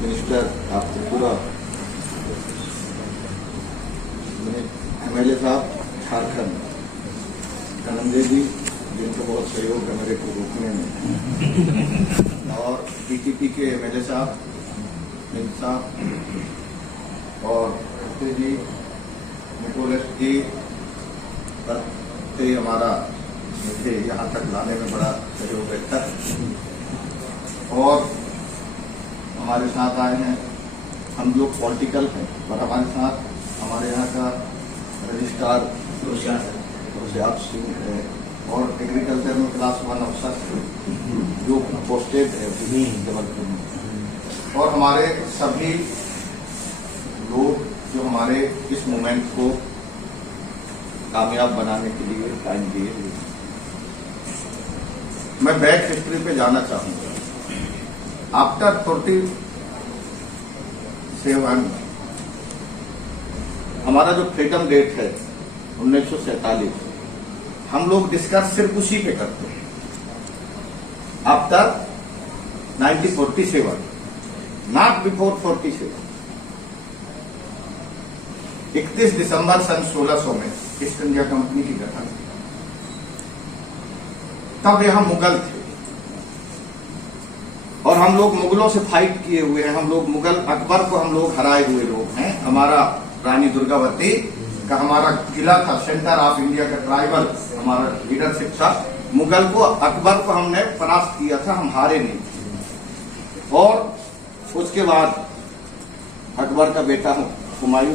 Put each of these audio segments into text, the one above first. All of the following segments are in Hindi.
मिनिस्टर ऑफ त्रिपुरा, MLA साहब झारखंड धनंजय जी, जिनका बहुत सहयोग है मेरे को रोकने में, और PTP के MLA साहब मिल साहब और जी निकोलस जी से हमारा मुझे यहाँ तक लाने में बड़ा सहयोग रहता है। और हमारे साथ आए हैं, हम लोग पॉलिटिकल हैं पर हमारे साथ हमारे यहाँ का रजिस्ट्रार रोशियाब सिंह है और एग्रीकल्चर में क्लास 1 अफसर जो पोस्टेड है जबलपुर में, और हमारे सभी लोग जो हमारे इस मूवमेंट को कामयाब बनाने के लिए टाइम दिए हुए। मैं बैक हिस्ट्री पे जाना चाहूंगा। आफ्टर 47 हमारा जो फ्रीडम डेट है 1947, हम लोग डिस्कस सिर्फ उसी पे करते हैं। After 1947, not before 47। 31 दिसंबर सन 1600 में ईस्ट इंडिया कंपनी की गठन थी। तब यहां मुगल थे और हम लोग मुगलों से फाइट किए हुए हैं। हम लोग मुगल अकबर को हम लोग हराए हुए लोग हैं। हमारा रानी दुर्गावती का हमारा किला था, सेंटर ऑफ इंडिया का ट्राइबल हमारा लीडरशिप था। मुगल को अकबर को हमने परास्त किया था, हम हारे नहीं। और उसके बाद अकबर का बेटा हुमायूं,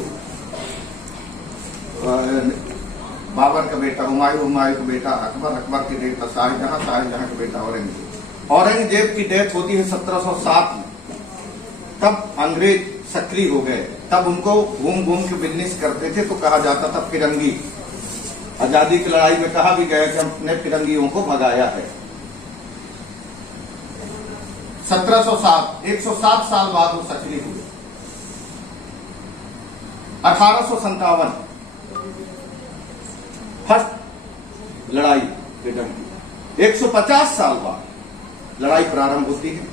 बाबर का बेटा हुमायूं, हुमायूं का बेटा अकबर, अकबर के बेटा शाहजहां, शाहजहां का बेटा औरंगजेब। औरंगजेब की डेथ होती है 1707 में। तब अंग्रेज सक्रिय हो गए। तब उनको घूम घूम के बिजनेस करते थे तो कहा जाता था फिरंगी। आजादी की लड़ाई में कहा भी गया कि हमने फिरंगियों को भगाया है। 1707, 107 साल बाद वो सक्रिय हुए। 1857 फर्स्ट लड़ाई फ्रीडम की। 150 साल बाद लड़ाई प्रारंभ होती है।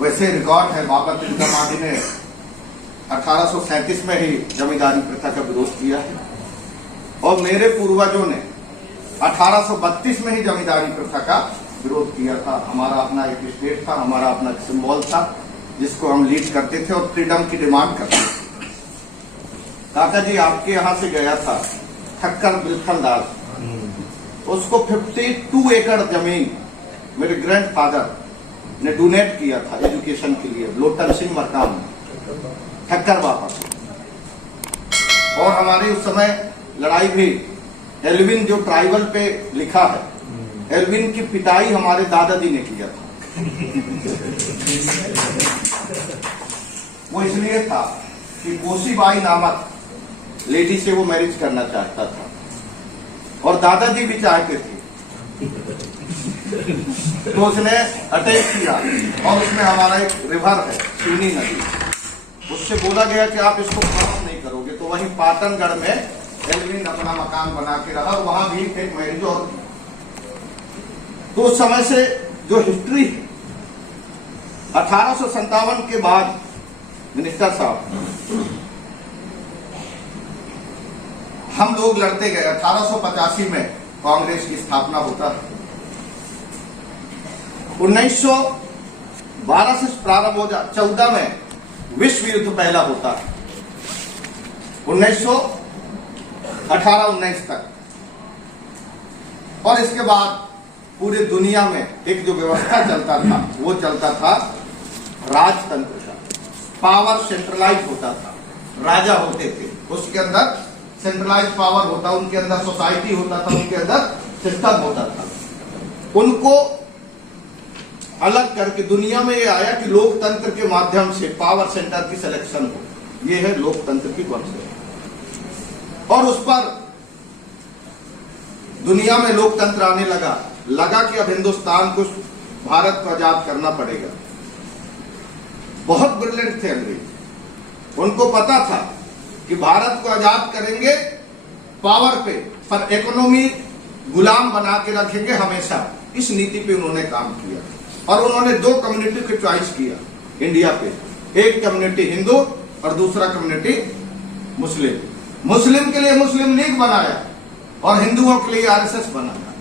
वैसे रिकॉर्ड है, बाबर तिलकमादी ने 1837 में ही जमींदारी प्रथा का विरोध किया है और मेरे पूर्वजों ने 1832 में ही जमींदारी प्रथा का विरोध किया था। हमारा अपना एक स्टेट था, हमारा अपना सिंबल था जिसको हम लीड करते थे और फ्रीडम की डिमांड करते थे। काका जी आपके यहां से गया था ठक्कर बिलखलदास, उसको 52 एकड़ जमीन मेरे ग्रैंडफादर ने डोनेट किया था एजुकेशन के लिए, लोटन सिंह मरकाम ठक्कर बाबा। और हमारी उस समय लड़ाई भी एल्विन जो ट्राइबल पे लिखा है, एल्विन की पिटाई हमारे दादाजी ने किया था। वो इसलिए था कि कोसीबाई नामक लेडी से वो मैरिज करना चाहता था और दादाजी भी चाहते थे। तो उसने अटैक किया और उसमें हमारा एक रिवर है चीनी नदी, उससे बोला गया कि आप इसको क्रॉस नहीं करोगे। तो वहीं पाटनगढ़ में एल्विन अपना मकान बना के रहा और वहां भी एक मैरिज और थी। तो उस समय से जो हिस्ट्री है 1857 के बाद मिनिस्टर साहब हम लोग लड़ते गए। 1885 में कांग्रेस की स्थापना होता है। 1912 से प्रारंभ हो 14 में विश्व युद्ध पहला होता है, 1918-19 तक। और इसके बाद पूरी दुनिया में एक जो व्यवस्था चलता था वो चलता था राजतंत्र का। पावर सेंट्रलाइज होता था, राजा होते थे, उसके अंदर सेंट्रलाइज पावर होता, उनके अंदर सोसाइटी होता था, उनके अंदर सिस्टम होता था। उनको अलग करके दुनिया में ये आया कि लोकतंत्र के माध्यम से पावर सेंटर की सिलेक्शन हो। ये है लोकतंत्र की कॉन्सेप्ट। और उस पर दुनिया में लोकतंत्र आने लगा कि अब हिंदुस्तान को, भारत को आजाद करना पड़ेगा। बहुत ब्रिलियंट थे अंग्रेज। उनको पता था कि भारत को आजाद करेंगे पावर पे, पर इकोनॉमी गुलाम बना के रखेंगे हमेशा। इस नीति पे उन्होंने काम किया। और उन्होंने दो कम्युनिटी को चॉइस किया इंडिया पे, एक कम्युनिटी हिंदू और दूसरा कम्युनिटी मुस्लिम। मुस्लिम के लिए मुस्लिम लीग बनाया और हिंदुओं के लिए आरएसएस बनाया।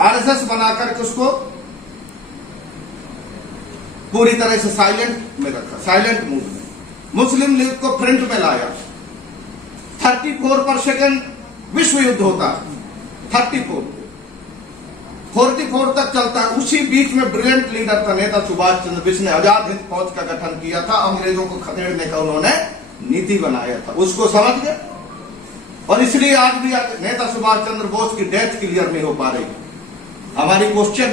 आरएसएस बनाकर के उसको पूरी तरह से साइलेंट में रखा, साइलेंट मूड में। मुस्लिम लीग को फ्रंट में लाया। 34% विश्व युद्ध होता है, 44 तक चलता है। उसी बीच में ब्रिलियंट लीडर था नेता सुभाष चंद्र बोस ने आजाद हिंद फौज का गठन किया था। अंग्रेजों को खदेड़ने का उन्होंने नीति बनाया था, उसको समझ गए और इसलिए आज भी नेता सुभाष चंद्र बोस की डेथ क्लियर नहीं हो पा रही। हमारी क्वेश्चन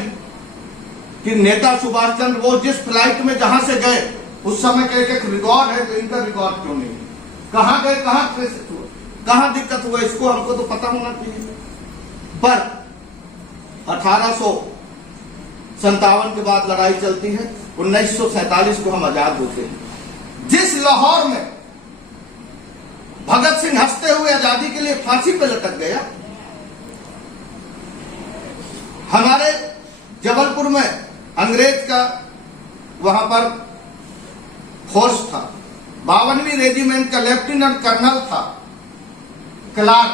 कि नेता सुभाष चंद्र बोस जिस फ्लाइट में जहां से गए उस समय का एक रिकॉर्ड है, तो इनका रिकॉर्ड क्यों नहीं? कहां गए, कहां ट्रेस हुआ, कहां दिक्कत हुआ, इसको हमको तो पता होना चाहिए। पर 1857 के बाद लड़ाई चलती है, 1947 को हम आजाद होते हैं। जिस लाहौर में भगत सिंह हंसते हुए आजादी के लिए फांसी पर लटक गया, हमारे जबलपुर में अंग्रेज का वहां पर फोर्स था, 52वीं रेजिमेंट का लेफ्टिनेंट कर्नल था क्लार्क,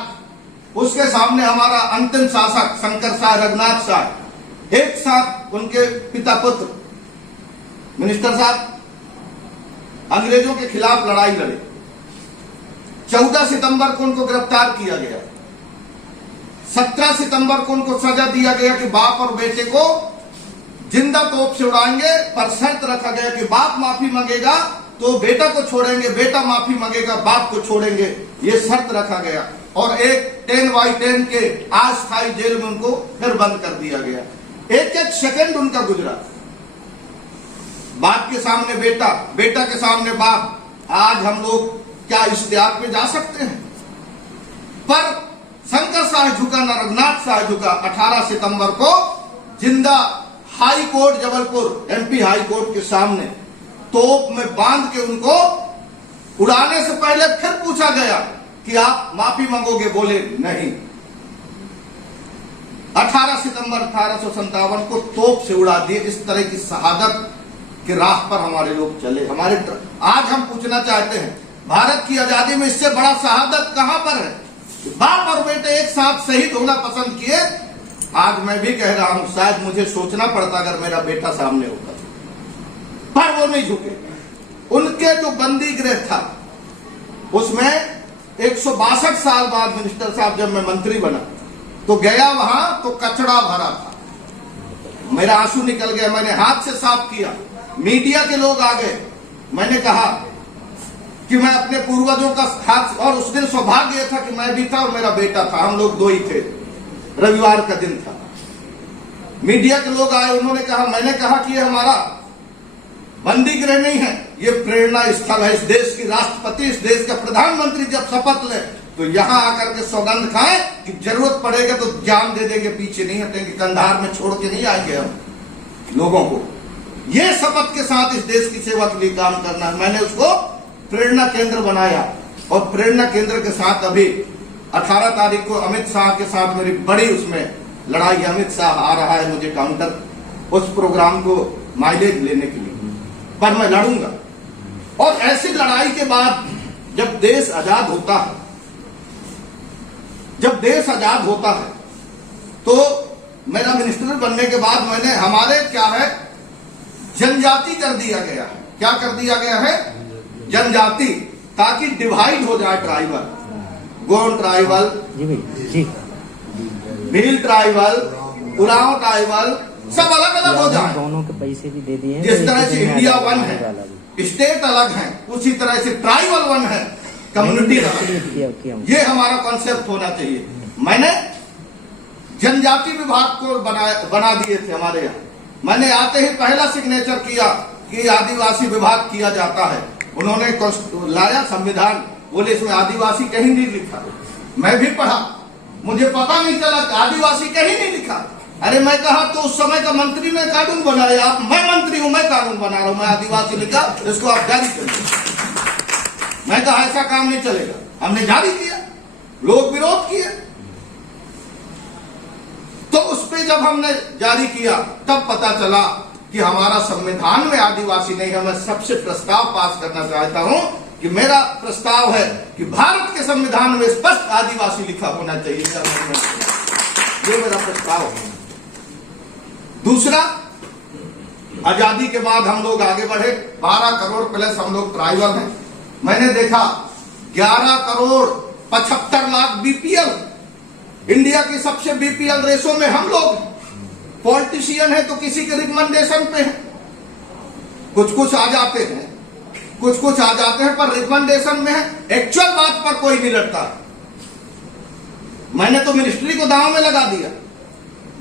उसके सामने हमारा अंतिम शासक शंकर शाह, रघुनाथ शाह, एक साथ उनके पिता पुत्र मिनिस्टर साहब अंग्रेजों के खिलाफ लड़ाई लड़े। 14 सितंबर को उनको गिरफ्तार किया गया। 17 सितंबर को उनको सजा दिया गया कि बाप और बेटे को जिंदा तोप से उड़ाएंगे, पर शर्त रखा गया कि बाप माफी मांगेगा तो बेटा को छोड़ेंगे, बेटा माफी मांगेगा बाप को छोड़ेंगे, ये शर्त रखा गया। और एक 10/10 के अस्थायी जेल में उनको फिर बंद कर दिया गया। एक एक सेकंड उनका गुजरा, बाप के सामने बेटा, बेटा के सामने बाप। आज हम लोग क्या इस त्याग पे जा सकते हैं? पर शंकर शाह झुका न रघुनाथ शाह झुका। 18 सितंबर को जिंदा high court Jabalpur, MP high court के सामने तोप में बांध के उनको उड़ाने से पहले फिर पूछा गया कि आप माफी मांगोगे, बोले नहीं। 18 सितंबर 1857 को तोप से उड़ा दिए। इस तरह की शहादत के राह पर हमारे लोग चले। हमारे आज हम पूछना चाहते हैं, भारत की आजादी में इससे बड़ा शहादत कहां पर है? बाप और बेटे एक साथ शहीद होना पसंद किए। आज मैं भी कह रहा हूं, शायद मुझे सोचना पड़ता अगर मेरा बेटा सामने होता, पर वो नहीं झुके। उनके जो बंदी गृह था उसमें 162 साल बाद मिनिस्टर साहब जब मैं मंत्री बना तो गया वहां तो कचड़ा भरा था। मेरा आंसू निकल गया, मैंने हाथ से साफ किया। मीडिया के लोग आ गए, मैंने कहा कि मैं अपने पूर्वजों का हाथ, और उस दिन सौभाग्य था कि मैं भी था और मेरा बेटा था, हम लोग दो ही थे, रविवार का दिन था। मीडिया के लोग आए, उन्होंने कहा, मैंने कहा कि ये हमारा बंदी गृह नहीं है, ये प्रेरणा स्थल है। इस देश की राष्ट्रपति, इस देश का प्रधानमंत्री जब शपथ ले तो यहां आकर के सौगंध खाएं कि जरूरत पड़ेगा तो जान दे देंगे, पीछे नहीं हटेंगे, कंधार में छोड़ के नहीं आएंगे हम लोगों को। ये शपथ के साथ इस देश की सेवा के लिए काम करना है। मैंने उसको प्रेरणा केंद्र बनाया और प्रेरणा केंद्र के साथ अभी 18 तारीख को अमित शाह के साथ मेरी बड़ी उसमें लड़ाई है। अमित शाह आ रहा है मुझे काउंटर उस प्रोग्राम को माइलेज लेने के लिए, पर मैं लड़ूंगा। और ऐसी लड़ाई के बाद जब देश आजाद होता है, जब देश आजाद होता है तो मेरा मिनिस्टर बनने के बाद मैंने हमारे क्या है जनजाति कर दिया गया है। क्या कर दिया गया है? जनजाति, ताकि डिवाइड हो जाए tribal, Gond tribal, Bhil tribal, Oraon tribal, सब अलग अलग हो जाए। दोनों के पैसे भी दे दिए। जिस तरह से इंडिया वन है, स्टेट अलग है, उसी तरह से ट्राइबल वन है, कम्युनिटी अलग। ये हमारा कॉन्सेप्ट होना चाहिए। मैंने जनजाति विभाग को बना दिए थे हमारे यहाँ। मैंने आते ही पहला सिग्नेचर किया कि आदिवासी विभाग किया जाता है। उन्होंने लाया संविधान, बोले इसमें आदिवासी कहीं नहीं लिखा। मैं भी पढ़ा, मुझे पता नहीं चला आदिवासी कहीं नहीं लिखा। अरे मैं कहा तो उस समय का मंत्री ने कानून बनाया, आप, मैं मंत्री हूं, मैं कानून बना रहा हूं, मैं आदिवासी लिखा, इसको आप जारी करिए। मैं कहा ऐसा काम नहीं चलेगा। हमने जारी किया, लोग विरोध किए। तो उस पे जब हमने जारी किया तब पता चला कि हमारा संविधान में आदिवासी नहीं है। मैं सबसे प्रस्ताव पास करना चाहता हूं कि मेरा प्रस्ताव है कि भारत के संविधान में स्पष्ट आदिवासी लिखा होना चाहिए। ये मेरा प्रस्ताव है। दूसरा, आजादी के बाद हम लोग आगे बढ़े, 12 करोड़ प्लस हम लोग ट्राइबल हैं। मैंने देखा 11 करोड़ 75 लाख बीपीएल, इंडिया की सबसे बीपीएल रेशो में हम लोग पॉलिटिशियन है तो किसी के रिकमेंडेशन पे है, कुछ आ जाते हैं, कुछ आ जाते हैं पर रिकमेंडेशन में है, एक्चुअल बात पर कोई नहीं लड़ता। मैंने तो मिनिस्ट्री को दांव में लगा दिया।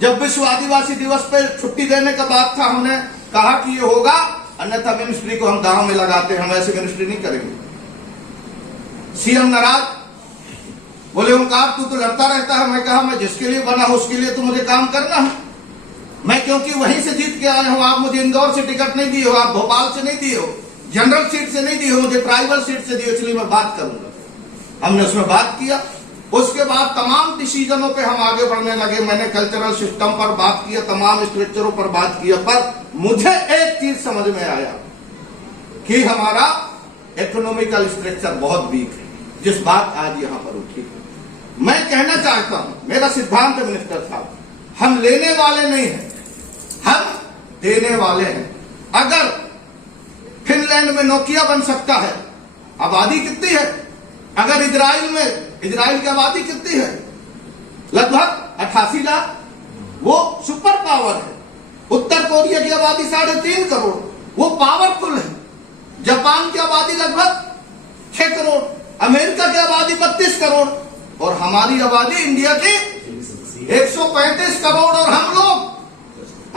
जब विश्व आदिवासी दिवस पे छुट्टी देने का बात था, हमने कहा कि ये होगा, अन्यथा मिनिस्ट्री को हम दांव में लगाते हैं, हम ऐसे मिनिस्ट्री नहीं करेंगे। सीएम नाराज, बोले ओंकार तू तो लड़ता रहता है। मैं कहा मैं जिसके लिए बना हूं उसके लिए तो मुझे काम करना है। मैं क्योंकि वहीं से जीत के आया हूं, आप मुझे इंदौर से टिकट नहीं दिए हो, आप भोपाल से नहीं दिए हो, जनरल सीट से नहीं दिए हो, मुझे ट्राइबल सीट से दिए, इसलिए मैं बात करूंगा। हमने उसमें बात किया। उसके बाद तमाम डिसीजनों पे हम आगे बढ़ने लगे। मैंने कल्चरल सिस्टम पर बात किया, तमाम स्ट्रक्चरों पर बात किया, पर मुझे एक चीज समझ में आया कि हमारा इकोनॉमिकल स्ट्रक्चर बहुत वीक है, जिस बात आज यहां पर उठी। मैं कहना चाहता हूं, मेरा सिद्धांत है मिनिस्टर साहब, हम लेने वाले नहीं हैं, हम देने वाले हैं। अगर फिनलैंड में नोकिया बन सकता है, आबादी कितनी है? अगर इजराइल की आबादी कितनी है? लगभग 88 लाख, वो सुपर पावर है। उत्तर कोरिया की आबादी 3.5 करोड़, वो पावरफुल है। जापान की आबादी लगभग 6 करोड़, अमेरिका की आबादी 32 करोड़, और हमारी आबादी इंडिया की 135 करोड़। और हम लोग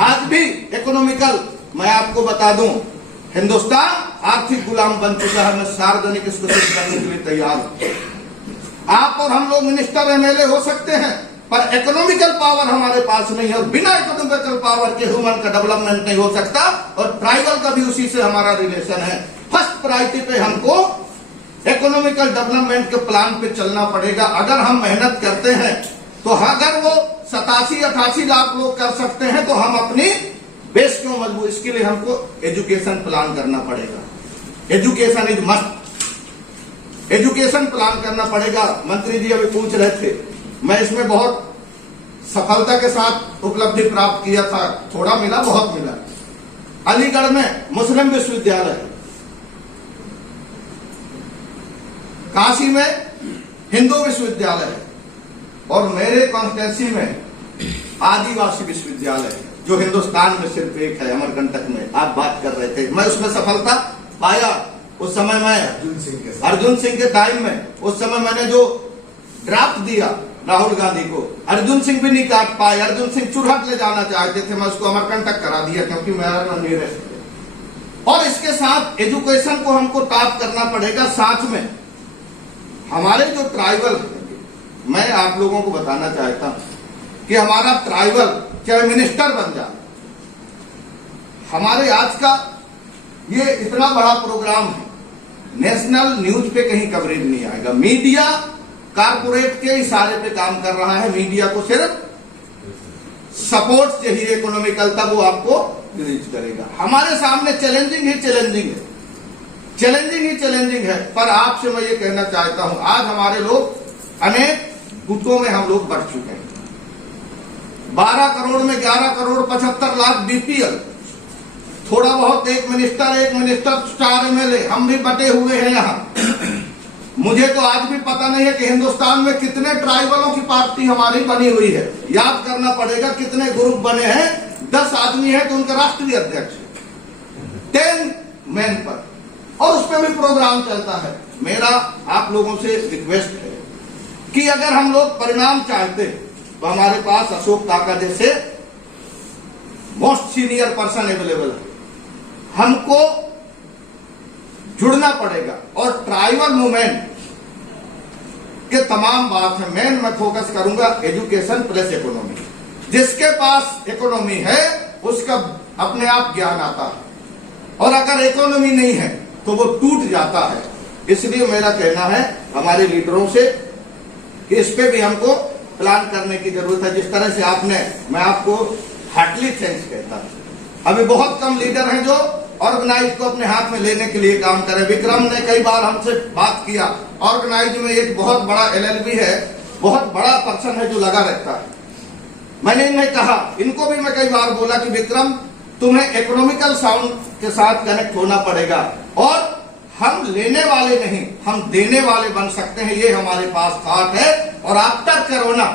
आज भी इकोनॉमिकल, मैं आपको बता दूं, हिंदुस्तान आर्थिक गुलाम बन चुका है। मैं सार्वजनिक इसको सिद्ध करने के लिए तैयार हूं। आप और हम लोग मिनिस्टर एमएलए हो सकते हैं, पर इकोनॉमिकल पावर हमारे पास नहीं है, और बिना इकोनॉमिकल पावर के ह्यूमन का डेवलपमेंट नहीं हो सकता, और ट्राइबल का भी उसी से हमारा रिलेशन है। फर्स्ट प्रायोरिटी पे हमको इकोनॉमिकल डेवलपमेंट के प्लान पे चलना पड़ेगा। अगर हम मेहनत करते हैं तो अगर वो 87-88 लाख लोग कर सकते हैं तो हम अपनी बेस क्यों मजबूत? इसके लिए हमको एजुकेशन प्लान करना पड़ेगा। Education is must, education plan करना पड़ेगा। मंत्री जी अभी पूछ रहे थे, मैं इसमें बहुत सफलता के साथ उपलब्धि प्राप्त किया था। थोड़ा मिला, बहुत मिला। अलीगढ़ में मुस्लिम विश्वविद्यालय है, काशी में हिंदू विश्वविद्यालय है, और मेरे कॉन्स्टिट्यूंसी में आदिवासी विश्वविद्यालय है, जो हिंदुस्तान में सिर्फ एक है, अमरकंटक में। आप बात कर रहे थे, मैं उसमें सफलता पाया। उस समय मैं अर्जुन सिंह के टाइम में, उस समय मैंने जो ड्राफ्ट दिया राहुल गांधी को, अर्जुन सिंह भी नहीं काट पाए। अर्जुन सिंह चुरहट ले जाना चाहते थे, मैं उसको अमरकंटक करा दिया क्योंकि मेरा नियरेस्ट। और इसके साथ एजुकेशन को हमको टॉप करना पड़ेगा। साथ में हमारे जो ट्राइबल, मैं आप लोगों को बताना चाहता हूं कि हमारा ट्राइबल चाहे मिनिस्टर बन जाए, हमारे आज का ये इतना बड़ा प्रोग्राम है, नेशनल न्यूज पे कहीं कवरेज नहीं आएगा। मीडिया कारपोरेट के इशारे पे काम कर रहा है। मीडिया को सिर्फ सपोर्ट चाहिए इकोनॉमिकल, तब वो आपको रीच करेगा। हमारे सामने चैलेंजिंग ही चैलेंजिंग है। पर आपसे मैं ये कहना चाहता हूं, आज हमारे लोग अनेक गुटों में हम लोग बढ़ चुके हैं। 12 करोड़ में 11 करोड़ 75 लाख बीपीएल, थोड़ा बहुत एक मिनिस्टर 4 एमएलए, हम भी बटे हुए हैं यहाँ। मुझे तो आज भी पता नहीं है कि हिंदुस्तान में कितने ट्राइबलों की पार्टी हमारी बनी हुई है। याद करना पड़ेगा कितने ग्रुप बने हैं। 10 आदमी है तो उनका राष्ट्रीय अध्यक्ष 10 मैन पर, और उस पर भी प्रोग्राम चलता है। मेरा आप लोगों से रिक्वेस्ट है कि अगर हम लोग परिणाम चाहते तो हमारे पास अशोक काका जैसे मोस्ट सीनियर पर्सन अवेलेबल है। हमको जुड़ना पड़ेगा, और ट्राइबल मूवमेंट के तमाम बात है। मैं फोकस करूंगा एजुकेशन प्लस इकोनॉमी। जिसके पास इकोनॉमी है उसका अपने आप ज्ञान आता है, और अगर इकोनॉमी नहीं है तो वो टूट जाता है। इसलिए मेरा कहना है हमारे लीडरों से कि इस पे भी हमको प्लान करने की जरूरत है। जिस तरह से आपने, मैं आपको हार्टली थैंक्स कहता हूं। अभी बहुत कम लीडर हैं जो ऑर्गेनाइज को अपने हाथ में लेने के लिए काम करें। विक्रम ने कई बार हमसे बात किया, ऑर्गेनाइज में एक बहुत बड़ा LLB है, बहुत बड़ा पर्सन है जो लगा रहता है। मैंने इन्हें कहा, इनको भी मैं कई बार बोला कि विक्रम तुम्हें इकोनॉमिकल साउंड के साथ कनेक्ट होना पड़ेगा और हम लेने वाले नहीं, हम देने वाले बन सकते हैं। ये हमारे पास थॉट है। और आफ्टर कोरोना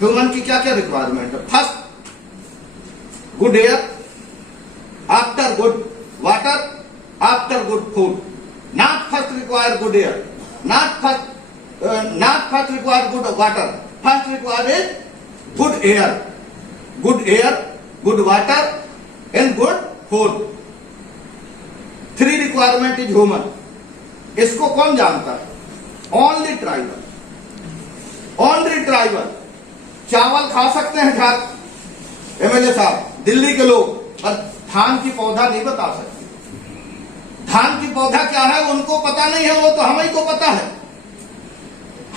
ह्यूमन की क्या क्या रिक्वायरमेंट है? First good air, after good water, after good food. Not first require good air, not first require good water, first require is good air, good air, good water and good food. 3 requirement is human. इसको कौन जानता है? Only tribal, only tribal. चावल खा सकते हैं झार MLA साहब, दिल्ली के लोग, पर धान की पौधा नहीं बता सकते। धान की पौधा क्या है उनको पता नहीं है, वो तो हमें को पता है।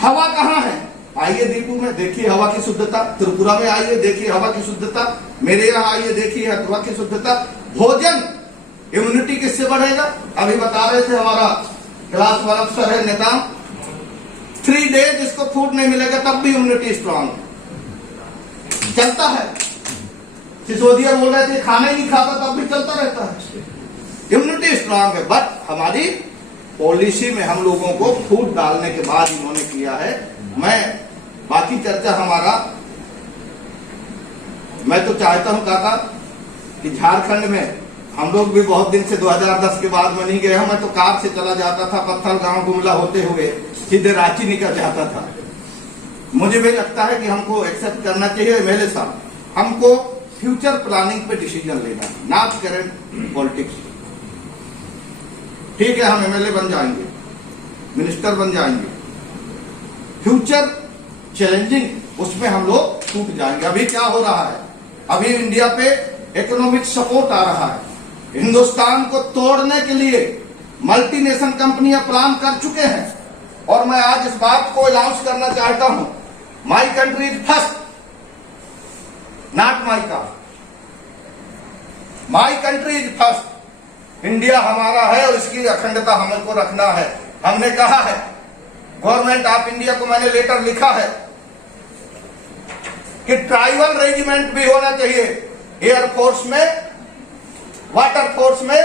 हवा कहाँ है? आइए दीपू में देखिए हवा की शुद्धता, त्रिपुरा में आइए देखिए हवा की शुद्धता, मेरे यहाँ आइए देखिए हवा की शुद्धता। भोजन, इम्यूनिटी किससे बढ़ेगा? अभी बता रहे थे हमारा क्लास 1 अफसर है नेता, 3 डेज इसको फूड नहीं मिलेगा तब भी इम्यूनिटी स्ट्रांग चलता है। सिसोदिया बोल रहे थे खाना ही नहीं खाता तब भी चलता रहता है, इम्यूनिटी स्ट्रांग है। बट हमारी पॉलिसी में हम लोगों को फूड डालने के बाद इन्होंने किया है। मैं बाकी चर्चा हमारा, मैं तो चाहता हूं काका कि झारखंड में हम लोग भी बहुत दिन से 2010 के बाद में नहीं गए हैं। मैं तो कार से चला जाता था, पत्थर गांव गुमला होते हुए सीधे रांची निकल जाता था। मुझे भी लगता है कि हमको एक्सेप्ट करना चाहिए MLA साहब, हमको फ्यूचर प्लानिंग पे डिसीजन लेना, नॉट करंट पॉलिटिक्स। ठीक है, हम MLA बन जाएंगे, मिनिस्टर बन जाएंगे, फ्यूचर चैलेंजिंग उसमें हम लोग टूट जाएंगे। अभी क्या हो रहा है? अभी इंडिया पे इकोनॉमिक सपोर्ट आ रहा है। हिंदुस्तान को तोड़ने के लिए मल्टीनेशनल कंपनियां प्लान कर चुके हैं। और मैं आज इस बात को अनाउंस करना चाहता हूं, my country is first, not my car. My country is first. India हमारा है और इसकी अखंडता हमें को रखना है। हमने कहा है, गवर्नमेंट ऑफ इंडिया को मैंने लेटर लिखा है कि ट्राइबल रेजिमेंट भी होना चाहिए एयरफोर्स में, वाटर फोर्स में,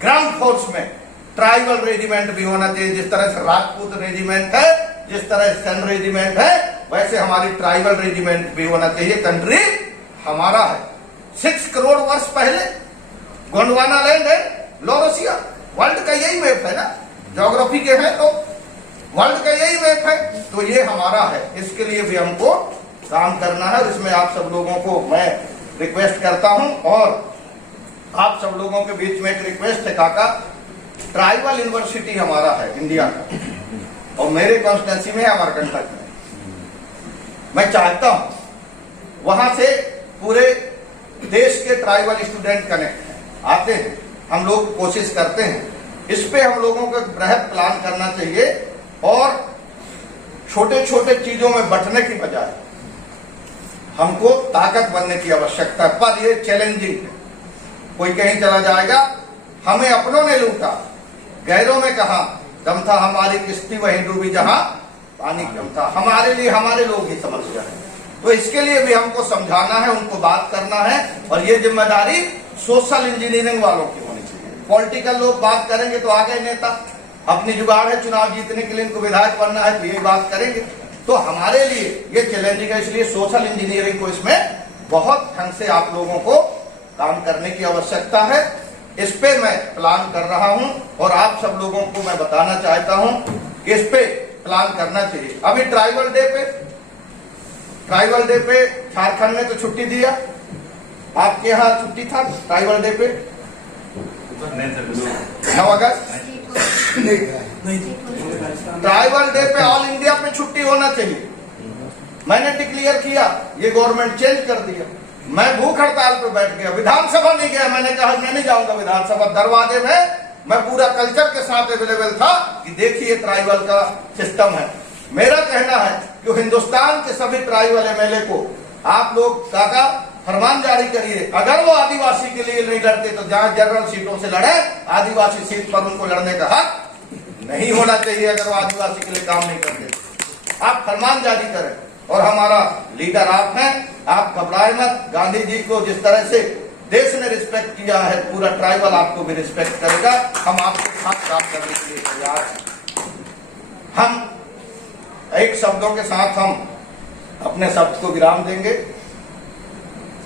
ग्राउंड फोर्स में। ट्राइबल रेजिमेंट भी होना चाहिए। जिस तरह से राजपूत रेजिमेंट है, जिस तरह से सन रेजिमेंट है, वैसे हमारी ट्राइबल रेजिमेंट भी होना चाहिए। कंट्री हमारा है। 6 करोड़ वर्ष पहले गोंडवाना लैंड है, लोरोसिया। वर्ल्ड का यही मैप है ना, ज्योग्राफी के हैं तो वर्ल्ड का यही मैप है, तो ये हमारा है। इसके लिए भी हमको काम करना है। और इसमें आप सब लोगों को मैं रिक्वेस्ट करता हूं। और आप सब लोगों के बीच में एक रिक्वेस्ट है काका, ट्राइबल यूनिवर्सिटी हमारा है इंडिया का, और मेरे कॉन्स्टिट्यूंसी में है, अमरकंटक में। मैं चाहता हूं वहां से पूरे देश के ट्राइबल स्टूडेंट कनेक्ट आते हैं, हम लोग कोशिश करते हैं। इस पे हम लोगों को बृहद प्लान करना चाहिए और छोटे छोटे चीजों में बंटने की बजाय हमको ताकत बनने की आवश्यकता है। पर ये चैलेंजिंग है, कोई कहीं चला जाएगा, हमें अपनों ने लूटा, गैरों में कहा दम था, हमारी किश्ती वहीं डूबी जहां पानी कम था। हमारे लिए हमारे लोग ही समस्या है। तो इसके लिए भी हमको समझाना है, उनको बात करना है। और ये जिम्मेदारी सोशल इंजीनियरिंग वालों की होनी चाहिए। पॉलिटिकल लोग बात करेंगे तो आगे नेता अपनी जुगाड़ है, चुनाव जीतने के लिए इनको विधायक बनना है तो यही बात करेंगे। तो हमारे लिए ये चैलेंजिंग है, इसलिए सोशल इंजीनियरिंग को इसमें बहुत ढंग से आप लोगों को काम करने की आवश्यकता है। इस पे मैं प्लान कर रहा हूं और आप सब लोगों को मैं बताना चाहता हूं कि इस पे प्लान करना चाहिए। अभी ट्राइबल डे पे झारखंड ने तो छुट्टी दिया, आपके यहाँ छुट्टी था ट्राइबल डे पे 9 अगस्त। ट्राइबल डे पे ऑल इंडिया पे छुट्टी होना चाहिए। मैंने डिक्लेयर किया, ये गवर्नमेंट चेंज कर दिया। मैं भूख हड़ताल पे बैठ गया, विधानसभा नहीं गया। मैंने कहा मैं नहीं जाऊंगा विधानसभा। दरवाजे में मैं पूरा कल्चर के साथ अवेलेबल था कि देखिए ट्राइबल का सिस्टम है। मेरा कहना है कि हिंदुस्तान के सभी ट्राइबल एमएलए को आप लोग काका फरमान जारी करिए, अगर वो आदिवासी के लिए नहीं लड़ते तो जहां जनरल सीटों से लड़े, आदिवासी सीट पर उनको लड़ने का हक नहीं होना चाहिए। अगर वो आदिवासी के लिए काम नहीं करते, आप फरमान जारी करें। और हमारा लीडर आप हैं, आप घबराए मत। गांधी जी को जिस तरह से देश ने रिस्पेक्ट किया है, पूरा ट्राइबल आपको भी रिस्पेक्ट करेगा। हम आपके साथ काम करने के लिए तैयार हैं। हम एक शब्दों के साथ हम अपने शब्द को विराम देंगे।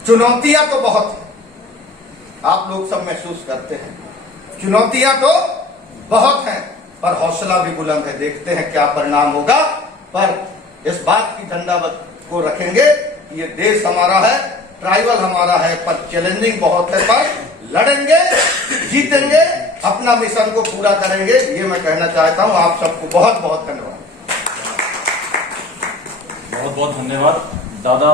चुनौतियां तो बहुत हैं, आप लोग सब महसूस करते हैं, चुनौतियां तो बहुत हैं, पर हौसला भी बुलंद है। देखते हैं क्या परिणाम होगा, पर इस बात की झंडा को रखेंगे कि ये देश हमारा है, ट्राइबल हमारा है, पर चैलेंजिंग बहुत है, पर लड़ेंगे, जीतेंगे, अपना मिशन को पूरा करेंगे। ये मैं कहना चाहता हूं। आप सबको बहुत बहुत धन्यवाद। बहुत बहुत धन्यवाद दादा।